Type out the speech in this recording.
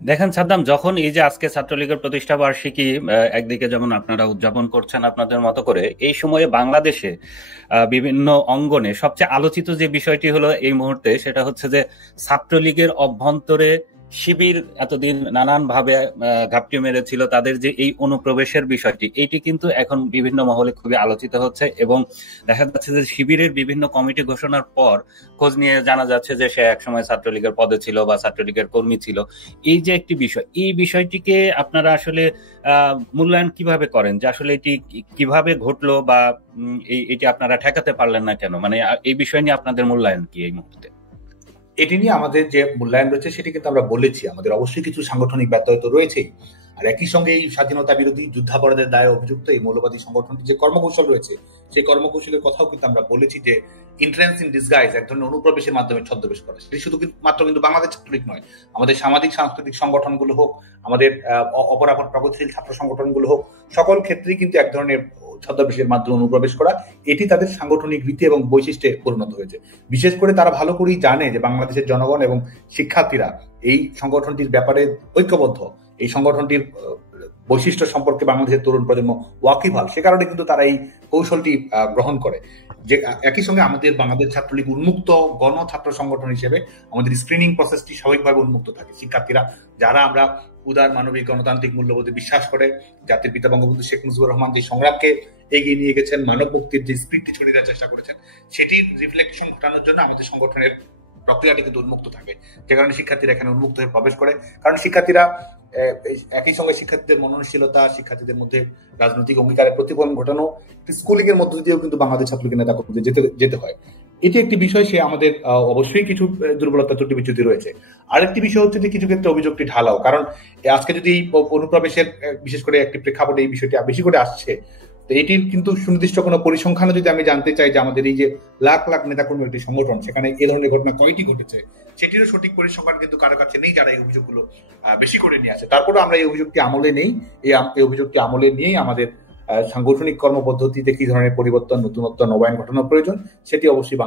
দেখেন সাদ্দাম, যখন এই যে আজকে ছাত্রলীগের প্রতিষ্ঠা বার্ষিকী একদিকে যেমন আপনারা উদযাপন করছেন আপনাদের মতো করে, এই সময়ে বাংলাদেশে বিভিন্ন অঙ্গনে সবচেয়ে আলোচিত যে বিষয়টি হলো এই মুহূর্তে, সেটা হচ্ছে যে ছাত্রলীগের অভ্যন্তরে শিবির এতদিন নানান ভাবে ঘাপটি মেরেছিল, তাদের যে এই অনুপ্রবেশের বিষয়টি, এইটি কিন্তু এখন বিভিন্ন মহলে খুবই আলোচিত হচ্ছে। এবং দেখা যাচ্ছে যে শিবিরের বিভিন্ন কমিটি ঘোষণার পর খোঁজ নিয়ে জানা যাচ্ছে যে সে একসময় ছাত্রলীগের পদে ছিল বা ছাত্রলীগের কর্মী ছিল। এই যে একটি বিষয়, এই বিষয়টিকে আপনারা আসলে মূল্যায়ন কিভাবে করেন, যে আসলে এটি কিভাবে ঘটলো, বা এটি আপনারা ঠেকাতে পারলেন না কেন? মানে এই বিষয় নিয়ে আপনাদের মূল্যায়ন কি এই মুহূর্তে? এটি নিয়ে আমাদের যে মূল্যায়ন রয়েছে সেটি কিন্তু আমরা বলেছি, আমাদের অবশ্যই কিছু সাংগঠনিক ব্যত্যয় তো রয়েছেই। আর একই সঙ্গে এই স্বাধীনতা বিরোধী যুদ্ধাপরাধের দায়ে অভিযুক্ত এই মৌলবাদী সংগঠনটির যে কর্মকৌশল রয়েছে, সেই কর্মকৌশলের কথাও কিন্তু আমরা বলেছি যে ইন্ট্রেন্স ইন ডিসগাইজ, এক ধরনের অনুপ্রবেশের মাধ্যমে ছদ্মবেশ করা। সেটি শুধু মাত্র কিন্তু বাংলাদেশ ছাত্রলীগ নয়, আমাদের সামাজিক সাংস্কৃতিক সংগঠনগুলো হোক, আমাদের অপরাপর প্রগতিশীল ছাত্র সংগঠনগুলো হোক, সকল ক্ষেত্রেই কিন্তু এক ধরনের ছদ্মবেশের মাধ্যমে অনুপ্রবেশ করা, এটি তাদের সাংগঠনিক রীতি এবং বৈশিষ্ট্যে পরিণত হয়েছে। বিশেষ করে তারা ভালো করেই জানে যে বাংলাদেশের জনগণ এবং শিক্ষার্থীরা এই সংগঠনটির ব্যাপারে ঐক্যবদ্ধ, এই সংগঠনটির বৈশিষ্ট্য সম্পর্কে বাংলাদেশের তরুণ প্রজন্ম ওয়াকিবহাল। সে কারণে কিন্তু তারা এই কৌশলটি গ্রহণ করে। যে একই সঙ্গে আমাদের বাংলাদেশ ছাত্রলীগ উন্মুক্ত গণ ছাত্র সংগঠন হিসেবে আমাদের স্ক্রিনিং প্রসেসটি স্বাভাবিকভাবে উন্মুক্ত থাকে। শিক্ষার্থীরা যারা আমরা উদার মানবিক গণতান্ত্রিক মূল্যবোধে বিশ্বাস করে, জাতির পিতা বঙ্গবন্ধু শেখ মুজিবুর রহমান যে সংগ্রামকে এগিয়ে নিয়ে গেছেন, মানব মুক্তির যে স্পিরিটটি ছড়িয়ে দেওয়ার চেষ্টা করেছেন, সেটির রিফ্লেকশন ঘটানোর জন্য আমাদের সংগঠনের প্রক্রিয়াটি কিন্তু উন্মুক্ত থাকে। যে কারণে শিক্ষার্থীরা এখানে উন্মুক্ত হয়ে প্রবেশ করে। কারণ শিক্ষার্থীরা একই সঙ্গে শিক্ষার্থীদের মননশীলতা, শিক্ষার্থীদের মধ্যে রাজনৈতিক অঙ্গীকারের প্রতিফলন ঘটানো, স্কুলিং এর মধ্য দিয়েও কিন্তু বাংলাদেশ ছাত্রলীগের নেতা কর্মীদের যেতে হয়। এটি একটি বিষয়। সে আমাদের অবশ্যই কিছু দুর্বলতা ত্রুটি বিচ্যুতি রয়েছে। আরেকটি বিষয় হচ্ছে যে কিছু ক্ষেত্রে অভিযোগটি ঢালাও। কারণ আজকে যদি এই অনুপ্রবেশের বিশেষ করে একটি প্রেক্ষাপটে এই বিষয়টি বেশি করে আসছে, তো এটির কিন্তু সুনির্দিষ্ট কোনো পরিসংখ্যানও যদি আমি জানতে চাই যে আমাদের এই যে লাখ লাখ নেতাকর্মীর একটি সংগঠন, সেখানে এ ধরনের ঘটনা কয়টি ঘটেছে, সেটিরও সঠিক পরিসংখ্যান কিন্তু কারো কাছে নেই, যারা এই অভিযোগগুলো বেশি করে নিয়ে আসে। তারপরে আমরা এই অভিযোগটি আমলে নেই, এই অভিযোগটি আমলে নিয়েই আমাদের সাংগঠনিক কর্মপদ্ধতিতে কি ধরনের পরিবর্তন, নতুনত্ব, নবায়ন ঘটানোর প্রয়োজন, সেটি অবশ্যই